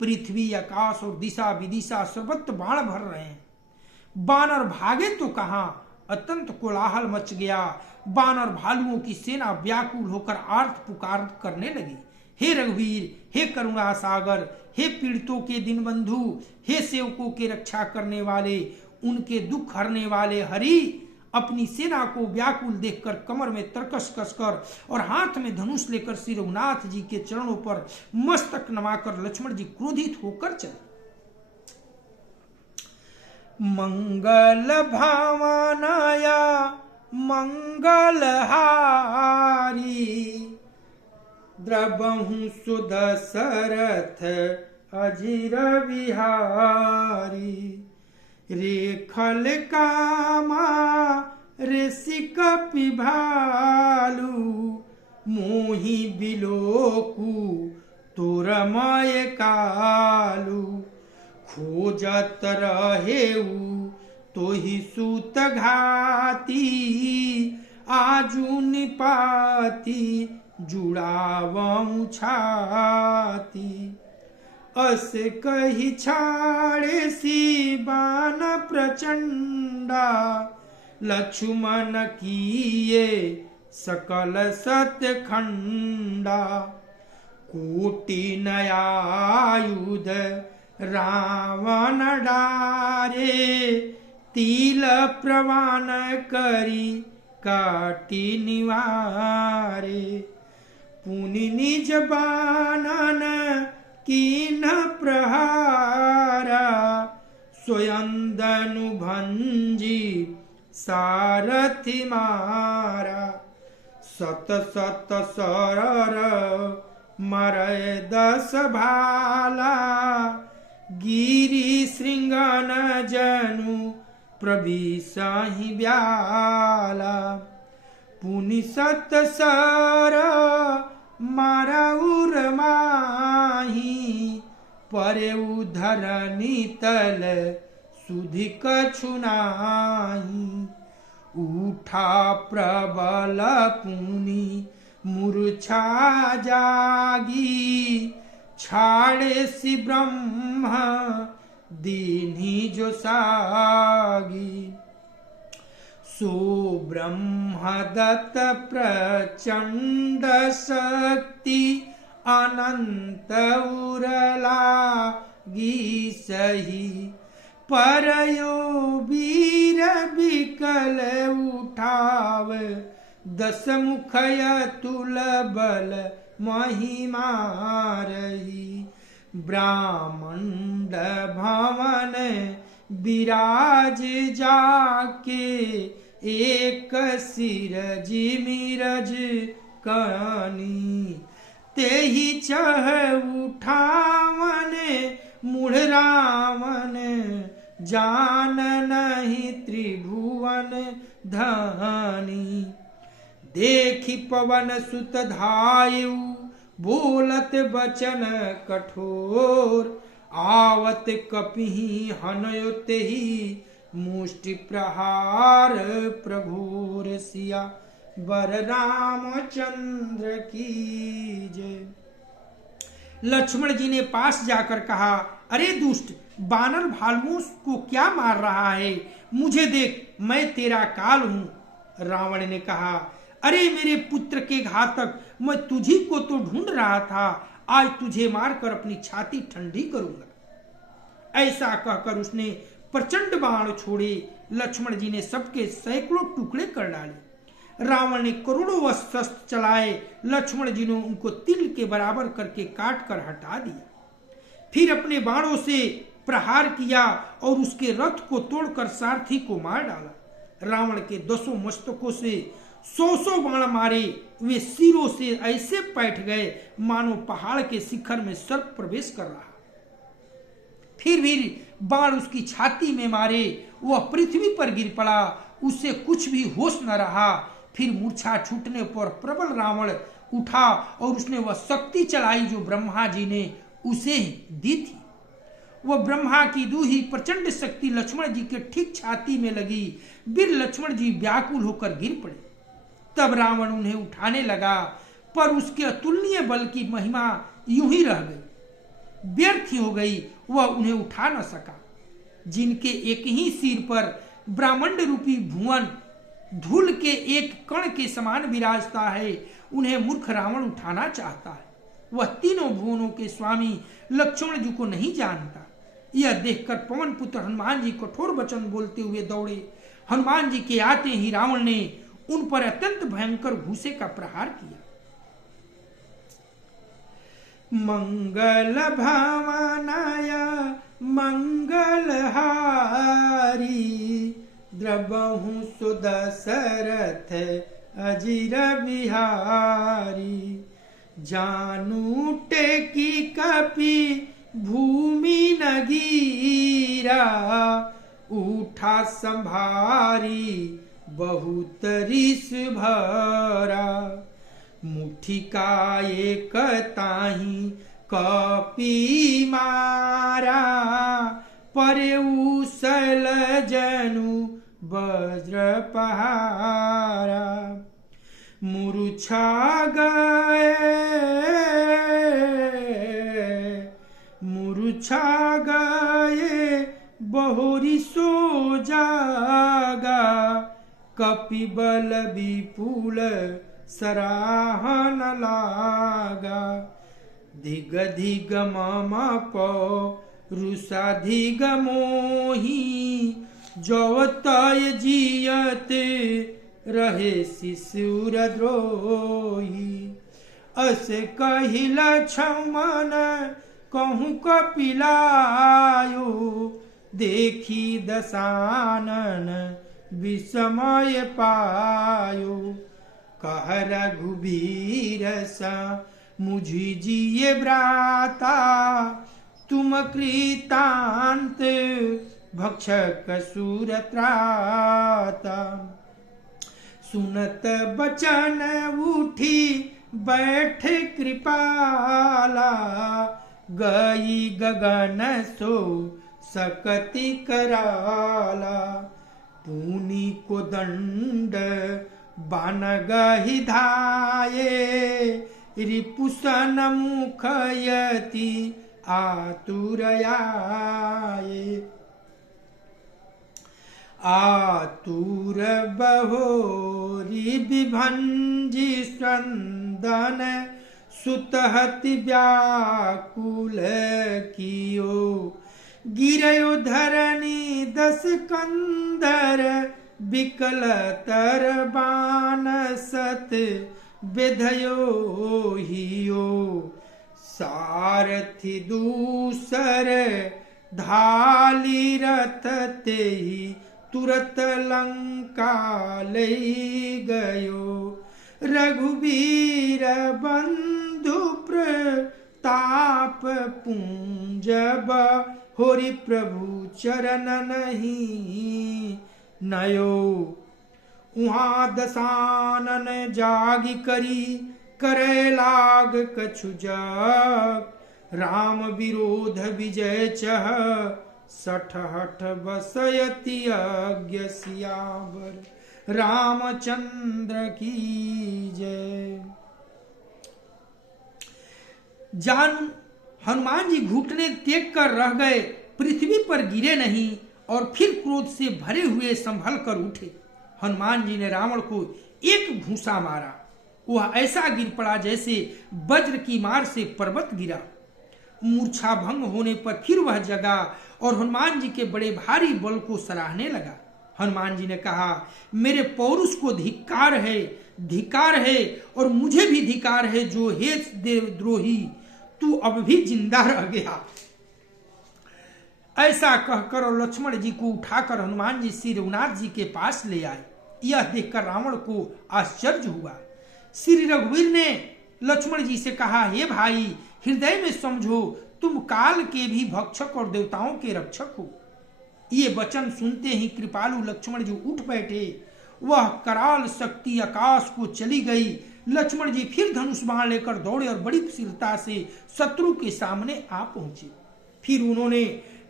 पृथ्वी, आकाश और दिशा विदिशा सर्वत्र बाण भर रहे हैं। बानर भागे तो कहां, अत्यंत कोलाहल मच गया। बानर भालुओं की सेना व्याकुल होकर आर्त पुकार करने लगी। हे रघुवीर, हे करुणा सागर, हे पीड़ितों के दीनबंधु, हे सेवकों के रक्षा करने वाले, उनके दुख हरने वाले हरि, अपनी सेना को व्याकुल देखकर कमर में तरकस कसकर और हाथ में धनुष लेकर श्री रघुनाथ जी के चरणों पर मस्तक नवाकर लक्ष्मण जी क्रोधित होकर चले। मंगल भावनाया मंगल हारी, द्रबहु सुदशरथ अजिर विहारी। रेखल कामा ऋषिक पिभालू, मोहि बिलोकु तोरमय कालू। खोजत रहेऊ तोहि सूत घाती, आजू निपाती जुड़ावऊ छाती। अस कही छाड़े सी बान प्रचंडा, लक्ष्मण किए सकल सतखंडा। कोटि नयायुध रावण डारे, तिल प्रवान करी काटी निवारे। पुनि निज बानन कीन प्रहारा, स्वयं धनु भंजी सारथि मारा। सत सत सरर मरय 10 भाला, गिरी श्रृंगन जनु प्रविशहि ब्याला। पुनि सत सर मारउर माही, परेउ धरनी तल सुधि कछु नाही। उठा प्रबल पुनि मूर्छा जागी, छाड़े सि ब्रह्म दीन्ही जो सागी। सो ब्रह्मदत्त प्रचंड शक्ति, अनंत उरलागी सही। परयो वीर विकल उठाव, 10 मुखय तुल बल महिमा रही। ब्राह्मण भवन विराज जाके, एक सिरज मिरज कनी। तेहि चह उठावन मूढ़ रावण, जान नहीं त्रिभुवन धनी। देखि पवन सुत धायु, बोलत बचन कठोर। आवत कपिहि हनयो तेहि, मुष्टि प्रहार प्रभुर। सिया बर रामचंद्र की जय। लक्ष्मण जी ने पास जाकर कहा, अरे दुष्ट, बानर भालुओं को क्या मार रहा है? मुझे देख, मैं तेरा काल हूं। रावण ने कहा, अरे मेरे पुत्र के घातक, मैं तुझी को तो ढूंढ रहा था। आज तुझे मारकर अपनी छाती ठंडी करूंगा। ऐसा कहकर उसने प्रचंड बाण छोड़े। लक्ष्मण जी ने सबके सैकड़ों टुकड़े कर डाले। रावण ने करोड़ों शस्त्र चलाए। लक्ष्मण जी ने उनको तिल के बराबर करके काट कर हटा दिया। फिर अपने बाणों से प्रहार किया और उसके रथ को तोड़कर सारथी को मार डाला। रावण के 10 मस्तकों से 100 बाण मारे। वे सिरों से ऐसे पैठ गए मानो पहाड़ के शिखर में सर्प प्रवेश कर रहा। फिर भी बाण उसकी छाती में मारे, वह पृथ्वी पर गिर पड़ा। उससे कुछ भी होश न रहा। फिर मूर्छा छूटने पर प्रबल रावण उठा और उसने वह शक्ति चलाई जो ब्रह्मा जी ने उसे दी थी। वह ब्रह्मा की दूही प्रचंड शक्ति लक्ष्मण जी के ठीक छाती में लगी। वीर लक्ष्मण जी व्याकुल होकर गिर पड़े। तब रावण उन्हें उठाने लगा, पर उसके अतुलनीय बल की महिमा यूं ही रह गई, व्यर्थ हो गई। वह उन्हें उठा न सका। जिनके एक ही सिर पर ब्रह्मांड रूपी भुवन धूल के एक कण के समान विराजता है, उन्हें मूर्ख रावण उठाना चाहता है। वह तीनों भुवनों के स्वामी लक्ष्मण जी को नहीं जानता। यह देखकर पवन पुत्र हनुमान जी कठोर वचन बोलते हुए दौड़े। हनुमान जी के आते ही रावण ने उन पर अत्यंत भयंकर घूसे का प्रहार किया। मंगल भवनाय मंगलहारी, द्रवहु सुदशरथ अजिर बिहारी। जानू टेकी कपि भूमि न गिरा, उठा संभारी बहुत रिस भरा। मुट्ठी का एक ताही कपि मारा, परेउ सल जनु वज्र पहारा। मूर्छा गए, मूर्छा गए बहुरी सो जागा, कपिबल विपुल सराहन लागा। धिग धिग मम रुषाधिग मोही, जो तय जियते रहे शिशुर द्रोही। अस कहि लक्ष्मण कहूँ कपिलायो, देखी दशानन विस्मय पायो। कह रघुबीर सा मुझी जिये भ्राता, तुम कृतांत भक्षक सुर त्राता। सुनत बचन उठी बैठ कृपाला, गई गगन सो सकति कराला। पुनि को दंड बान गहि धाये, रिपुसन मुखयति आतुरयाये। आतुर बहोरी विभंजी स्पंदन, सुतहति व्याकुल कियो। गिरयो धरणी दस कंदर, बिकल तर बानसत बेधयो हियो। सारथि दूसर ढाली रथ तेहि, तुरत लंका लई गयो। रघुबीर बंधु प्रताप पुंजब, होरि प्रभु चरण नहीं नयो। उहाँ दशानन जागि करी, करे लाग कछु जग। राम विरोध विजय चह, सठहठ बसयति यज्ञ सियावर रामचंद्र की जय। जान हनुमान जी घुटने टेक कर रह गए, पृथ्वी पर गिरे नहीं और फिर क्रोध से भरे हुए संभल कर उठे। हनुमान जी ने रावण को एक घूंसा मारा, वह ऐसा गिर पड़ा जैसे वज्र की मार से पर्वत गिरा। मूर्छा भंग होने पर फिर वह जगा और हनुमान जी के बड़े भारी बल को सराहने लगा। हनुमान जी ने कहा, मेरे पौरुष को धिक्कार है, धिक्कार है और मुझे भी धिक्कार है, जो हे देवद्रोही तू अब भी जिंदा रह गया। ऐसा कहकर और लक्ष्मण जी को उठाकर हनुमान जी श्री रघुनाथ जी के पास ले आए। यह देखकर रावण को आश्चर्य हुआ। श्री रघुवीर ने लक्ष्मण जी से कहा, हे भाई, हृदय में समझो, तुम काल के भी भक्षक और देवताओं के रक्षक हो। ये वचन सुनते ही कृपालु लक्ष्मण जी उठ बैठे। वह कराल शक्ति आकाश को चली गई। लक्ष्मण जी फिर धनुष बाण लेकर दौड़े और बड़ी शीघ्रता से शत्रु के सामने आ पहुंचे। फिर उन्होंने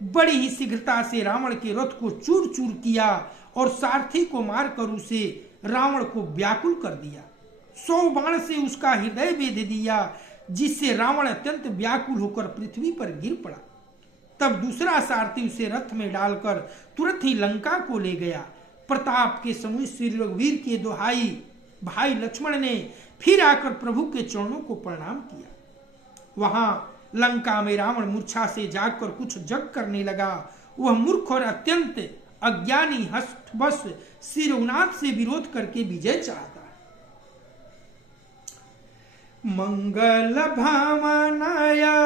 बड़ी ही शीघ्रता से रावण के रथ को चूर चूर किया और सारथी को मारकर उसे रावण को व्याकुल कर दिया। 100 बाण से उसका हृदय भेद दिया, जिससे रावण अत्यंत व्याकुल होकर पृथ्वी पर गिर पड़ा। तब दूसरा सारथी उसे रथ में डालकर तुरंत ही लंका को ले गया। प्रताप के समूह श्री रघुवीर के दोहाई भाई लक्ष्मण ने फिर आकर प्रभु के चरणों को प्रणाम किया। वहां लंका में रावण मूर्छा से जागकर कुछ जग करने लगा। वह मूर्ख और अत्यंत अज्ञानी हष्टवश श्री रघुनाथ से विरोध करके विजय चाहता है। मंगल भावनाया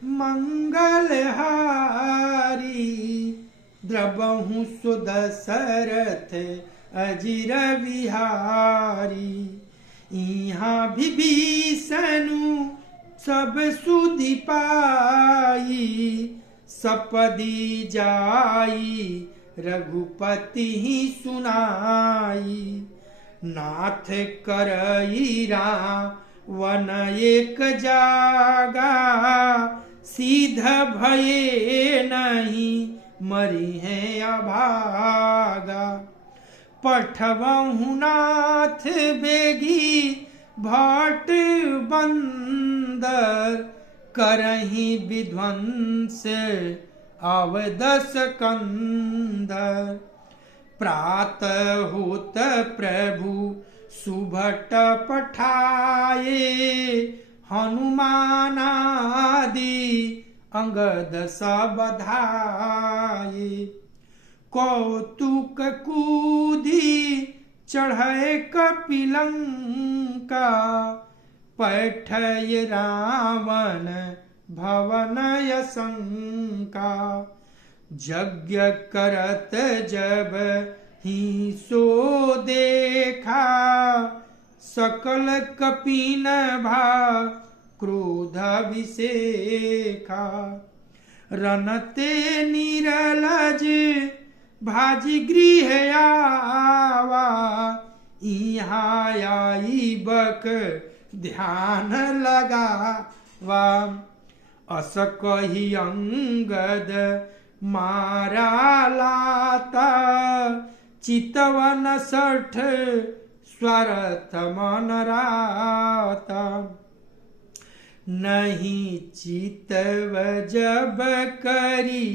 मंगलहारी, द्रबहु सुदशरथ अजिर बिहारी। यहाँ विभीषणु सब सुधि पाई, सपदी जाई रघुपति ही सुनाई। नाथ करई रावण एक जागा, सीध भये नहीं मरी है अभागा। पठवहु नाथ बेगी भट बंदर, करहि विध्वंस अवदस कंदर। प्रातः होत प्रभु सुभट पठाए, हनुमान आदि अंगद सब बधाए। कौतुक कूदी चढ़े कपिलंका, पैठय रावण भवन यशंका। यज्ञ करत जब ही सो देखा, सकल कपिन भा क्रोध विशेखा। रनते निरलज भाजी गृह आवा, यहाँ आई बक ध्यान लगावा। अस कही अंगद मारा लाता, चितवन 60 स्वरथ मन राता। नहीं चितव जब करी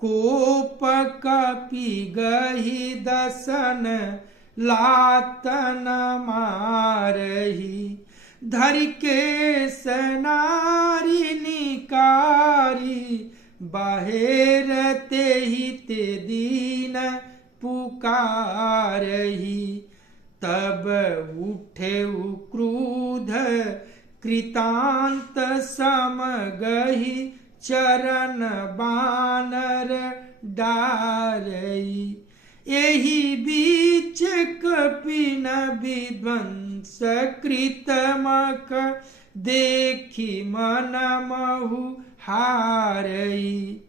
कोप, कपि गही दसन लातन मारही। धर के सनारी निकारी, बाहेर ते ही ते दीन पुकारही। तब उठे क्रोध कृतांत समगहि, चरण बानर डारई। एहि बीच कपिन विध्वंस कृतमक, देखी मन महु हारई।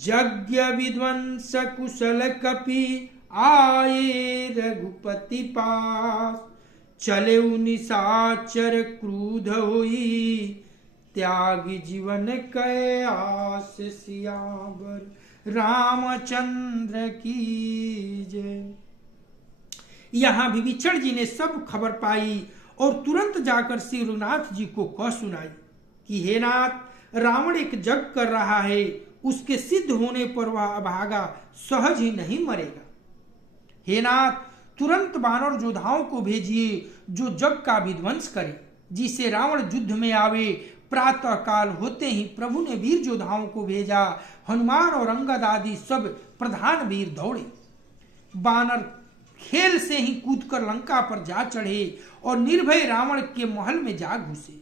यज्ञ विध्वंस कुशल कपि, आए रघुपति पास। चले निशाचर क्रुद्ध होई, त्याग जीवन कै आस। सियावर रामचंद्र की जय। यहाँ विभीषण जी ने सब खबर पाई और तुरंत जाकर श्री रघुनाथ जी को कह सुनाई कि हे नाथ, रावण एक जग कर रहा है, उसके सिद्ध होने पर वह अभागा सहज ही नहीं मरेगा। हे नाथ, तुरंत वानर योद्धाओं को भेजिए जो जग का विध्वंस करे, जिसे रावण युद्ध में आवे। प्रातः काल होते ही प्रभु ने वीर योद्धाओं को भेजा। हनुमान और अंगद आदि सब प्रधान वीर दौड़े। वानर खेल से ही कूदकर लंका पर जा चढ़े और निर्भय रावण के महल में जा घुसे।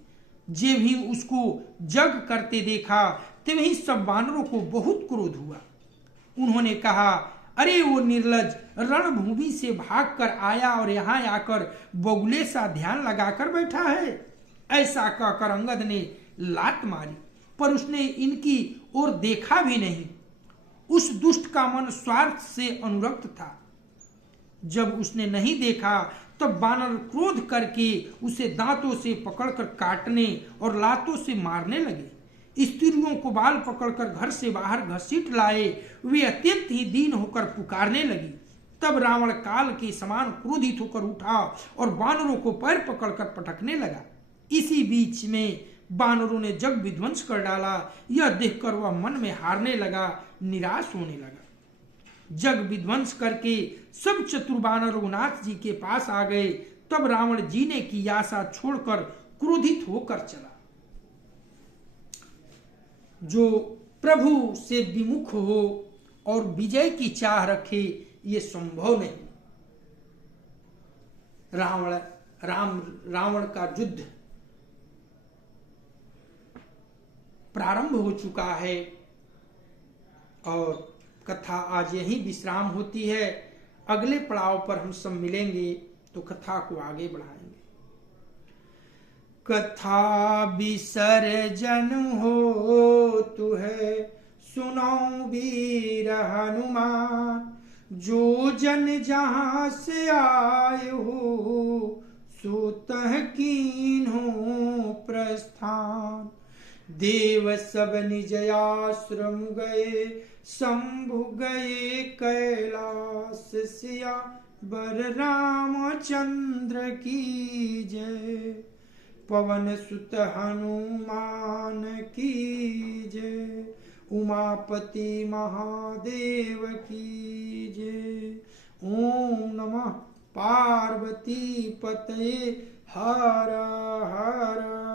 जे भी उसको जग करते देखा, तभी सब वानरों को बहुत क्रोध हुआ। उन्होंने कहा, अरे वो निर्लज रणभूमि से भागकर आया और यहाँ आकर बगुले सा ध्यान लगाकर बैठा है। ऐसा कहकर अंगद ने लात मारी, पर उसने इनकी ओर देखा भी नहीं। उस दुष्ट का मन स्वार्थ से अनुरक्त था। जब उसने नहीं देखा तब वानर क्रोध करके उसे दांतों से पकड़कर काटने और लातों से मारने लगे। स्त्रियों को बाल पकड़कर घर से बाहर घसीट लाए। वे अत्यंत ही दीन होकर पुकारने लगी। तब रावण काल के समान क्रोधित होकर उठा और वानरों को पैर पकड़कर पटकने लगा। इसी बीच में वानरों ने जग विध्वंस कर डाला। यह देखकर वह मन में हारने लगा, निराश होने लगा। जग विध्वंस करके सब चतुर वानर रघुनाथ जी के पास आ गए। तब रावण जीने की आशा छोड़कर क्रोधित होकर चला। जो प्रभु से विमुख हो और विजय की चाह रखे, ये संभव नहीं। रावण का युद्ध प्रारंभ हो चुका है और कथा आज यही विश्राम होती है। अगले पड़ाव पर हम सब मिलेंगे तो कथा को आगे बढ़ाएंगे। कथा विसर्जन हो तु है, सुनाऊं वीर हनुमान। जो जन जहां से आए हो, सो तह कीन्हो प्रस्थान। देव सब निज आश्रम गए, शंभु गए कैलाश। सिया बलरामचंद्र की जय। पवन सुत हनुमान की जय। उमापति महादेव की जय। ओम नमः पार्वती पतये हर हर